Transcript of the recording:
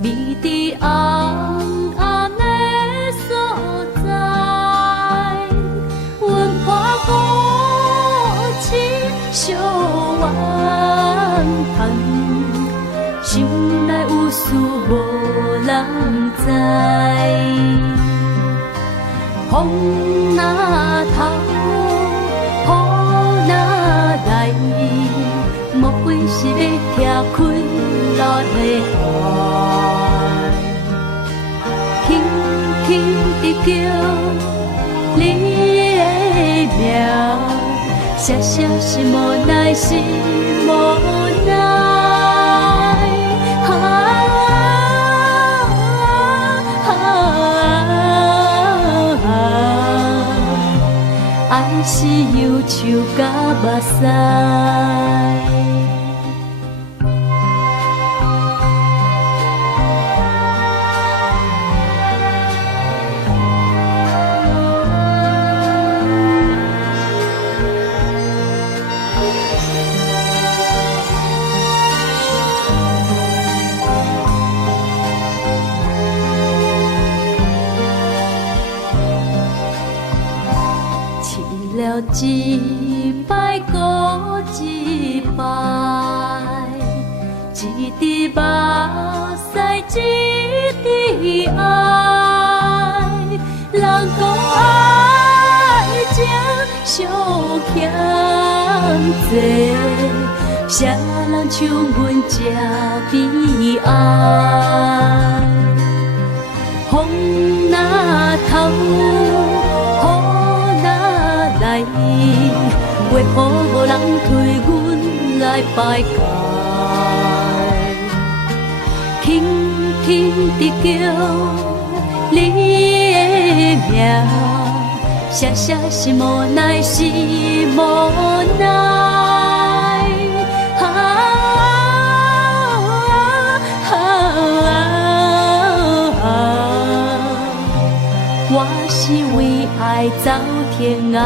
美伫红红的所在，阮破苦情相怨叹，心内有事无人知。风若透，雨若来，莫非是要拆开咱的爱？轻轻地叫你的名，谢谢是无奈是无奈。爱是忧愁甲目屎。了一摆过一摆，一滴目屎一滴爱。人讲爱情伤欠债，谁人像阮这悲哀？风若透。为何无人推阮来拜解？轻轻地叫你的名，谢谢是无奈是无奈。我是为爱走天涯。